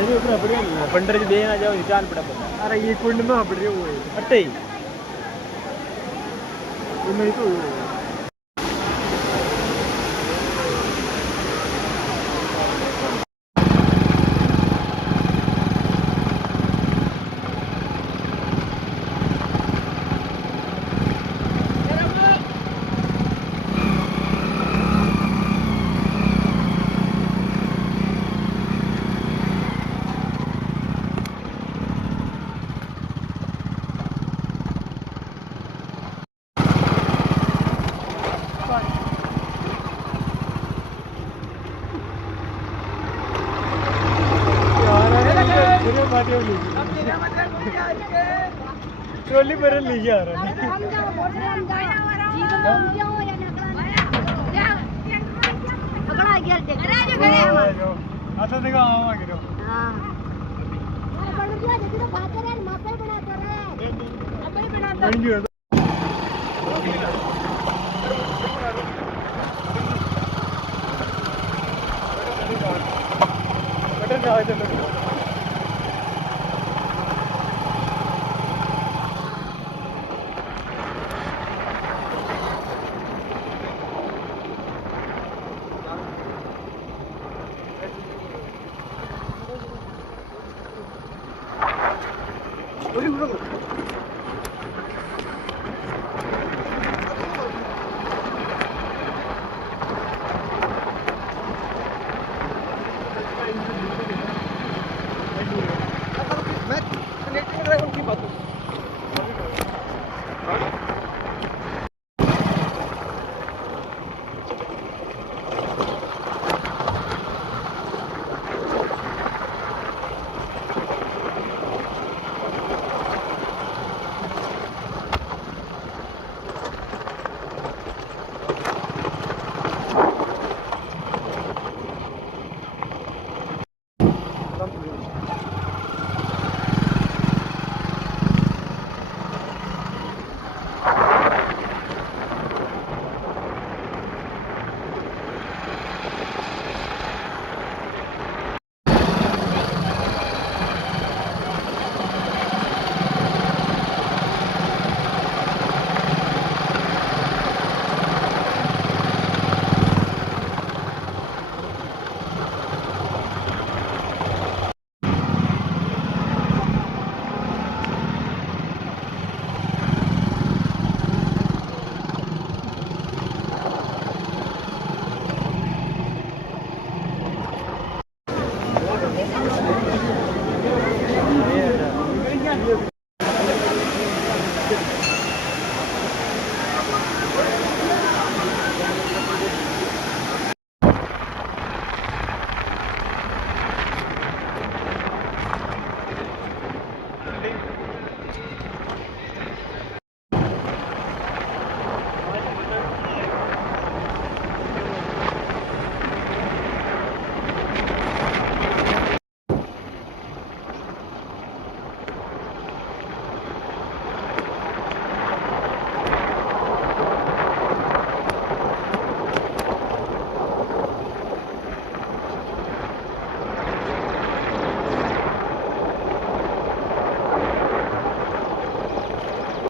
पंडर दे ना जाओ जान पड़ा पता अरे ये कुंड में हट रही हुए अट्टे ये नहीं तो ट्रॉली पर लीजिए आ रहा है आता देखो आवा गिरो हां बन गया देखो तो फादर है मापे बनाता रहे अपने बनाता बन गया बटन जाओ चलो